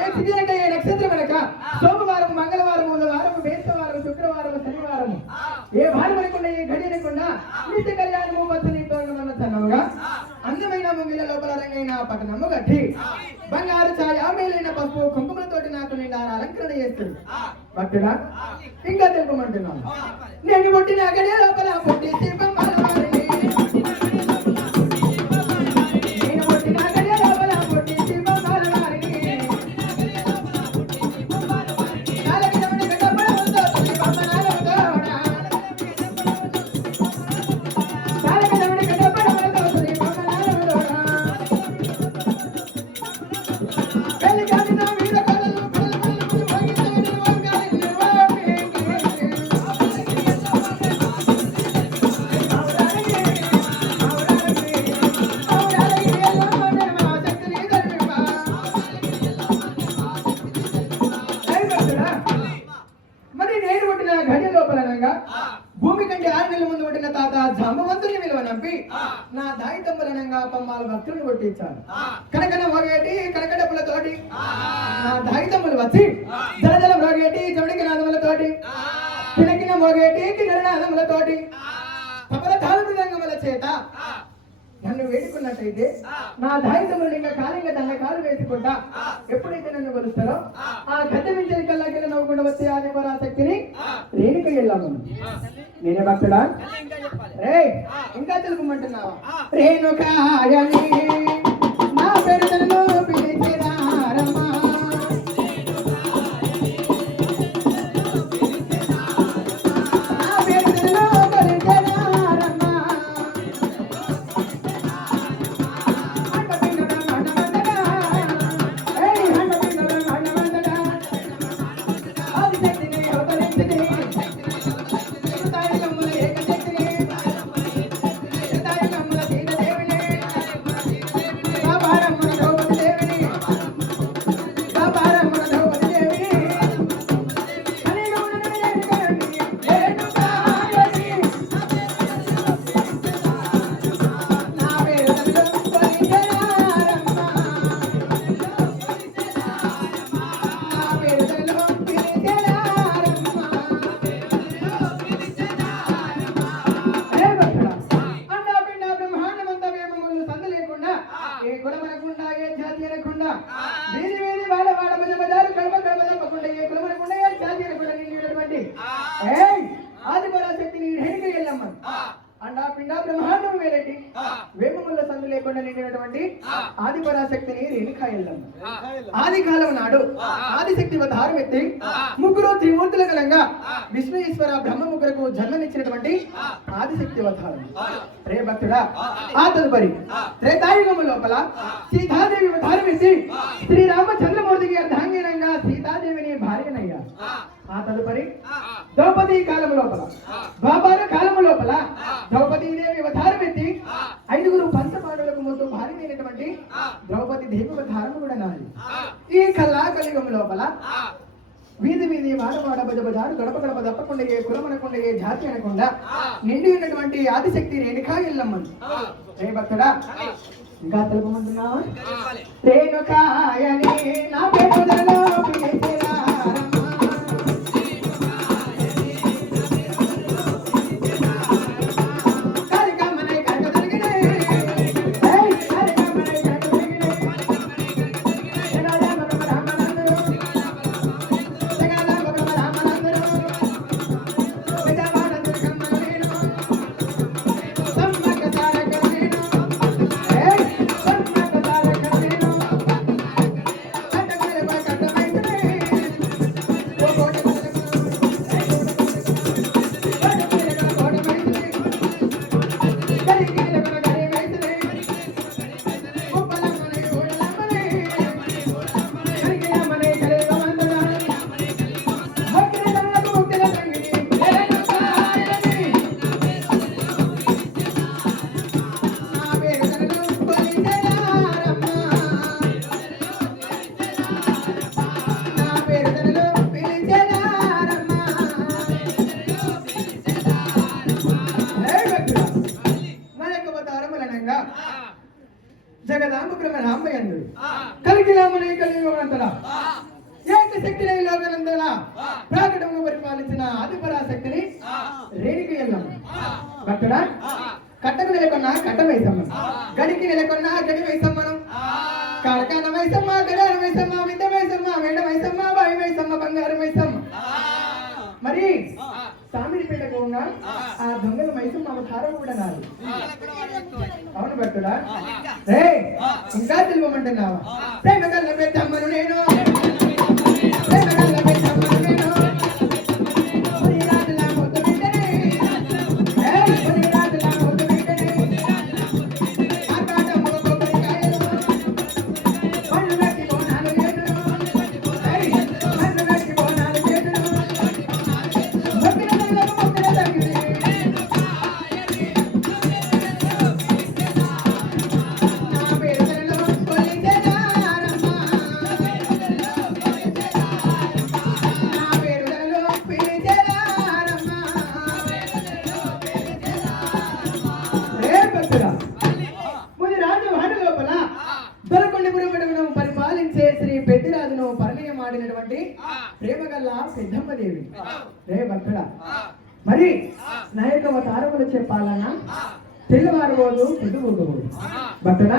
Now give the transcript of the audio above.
ఏ తిథి అంటే ఏ నక్షత్రం అనక సోమవారం, మంగళవారం, బుధవారం, బేస్తవారం, శుక్రవారం, శనివారం ఏ వారం అనుకున్న ఏ గడి అనుకున్నా నిత్య కళ్యాణము పచ్చని తోరణమన్న చన్నముగా అందమైన ముంగిల లోపల రంగైన పట్టణము కట్టి బంగారు ఛాయ మేలైన పసుపు కుంకుమలతోటి నాకు నిండా అలంకరణ చేస్తుంది. భక్తుడా ఇంకా తెలుపమంటున్నాను. నేను పుట్టిన గడి లోపల పుట్టి భూమి కంటే 6 నెలల ముందు పుట్టిన తాత జాంబవంతుని విలువ నంపి నా దాయితమ్ములనంగా పమ్మాలు భక్తులను కొట్టించాను. కనకన మోగేటి కనకడప్పులతోటి నా దాయితమ్ములు వచ్చి జలజల మోగేటి జమడికి నాదములతోటి కినకిన మోగేటి కిరణాదములతోటి తపల తాళ మృదంగముల చేత నన్ను వేడుకున్నట్టయితే నా దాయితములు ఇంకా కాలింగ దండ కాలు వేసుకుంటా ఎప్పుడైతే నన్ను కొలుస్తారో ఆ గడ్డ మించని కల్లాకి నవ్వుకుండా వచ్చే ఆదిపరాశక్తిని రేణుక వెళ్ళాము. నేనే భక్తుడా రే ఇంకా తెలుపుమంటున్నావా? రేణుకాయని నా పేరులో పిలిచినారమ్మా ఆదిపరాశక్తిని రేణుక ఎల్లమ్మ అండా పిండా బ్రహ్మాండం వేరేటి వేమముల సందు లేకుండా నిండినటువంటి ఆదిపరాశక్తిని రేణుక ఎల్లమ్మ ఆది కాలం నాడు ఆదిశక్తి అవతారం ఎత్తి ముగ్గురు త్రిమూర్తుల కలంగా విష్ణు ఈశ్వర బ్రహ్మ ముగ్గురకు జన్మనిచ్చినటువంటి ఆదిశక్తి అవతారం. రే భక్తుడా ఆ తదుపరి త్రేతాయుగము లోపల సీతాదేవి అవతారం ఎత్తి శ్రీరామచంద్రమూర్తికి అర్ధాంగినంగా సీతాదేవిని భార్యనయ్యా. ఆ తదుపరి ద్రౌపది కాలము లోపల ద్వాపర కాలము లోపల ద్రౌపదీదేవి అవతారం ఎత్తి 5గురు పంచపాండవులకు ముందు భార్యమైనటువంటి ద్రౌపది దేవి అవతారం కూడా నాది. ఈ కల్లా కలియుగము లోపల వీధి వీధి వాడవాడ బజబజారు గడప గడప తప్పకుండా ఏ కులం అనకుండా ఏ జాతి అనకుండా నిండి ఉన్నటువంటి ఆదిశక్తి రేణుకా ఎల్లమ్మని. రే భక్తుడా ఇంకా తెలుపమంటున్నావా? రేణుకాయని నా పేరులో శక్తిని లోకనందున ప్రాకటమును పరిపాలించిన ఆదిపరాశక్తిని రేణుక ఎల్లమ్మ. భక్తుడా, కట్టకు నెలకొన్న కట్ట మైసమ్మ, గడికి నెలకొన్న గడి మైసమ్మను, కారకాన మైసమ్మ, గడార మైసమ్మ, విద్య మైసమ్మ, మేడ మైసమ్మ, బావి మైసమ్మ, బంగారు మైసమ్మ. మరి సామిరిపేటకు ఉన్న ఆ దొంగల మైసమ్మ అవతారం కూడా నాది. అవును భక్తుడా, రే ఇంకా తెలుపమంటున్నావా? ప్రేమ గల్ల పెద్దమ్మను నేను, ప్రేమ గల్ల పెద్దమ్మను నేను, పురిరాజులా ముద్దు బిడ్డనే, పురిరాజులా ముద్దు బిడ్డనే, ఆకాశములో కొబ్బరికాయలు, పళ్ళు కట్టి బోనాలు చేతులు, పళ్ళు కట్టి బోనాలు చేతులు, మొక్కిన తల్లకు మొక్కిన తల్లిని, నా పేరులో కొలిచెదారమ్మ, నా పేరులో పిలిచెదారమ్మ. రే భక్తుడా, ముదిరాజు వాడి లోపల దొరకొండపురమును పరిపాలించే శ్రీ పెద్దిరాజును పరిణయమాడినటువంటి ప్రేమగల్ల పెద్దమ్మదేవి. రే భక్తుడా, మరి నా యొక్క అవతారములు చెప్పాలన్నా తెల్లవారు పోదు, పొద్దుపోకపోదు భక్తుడా.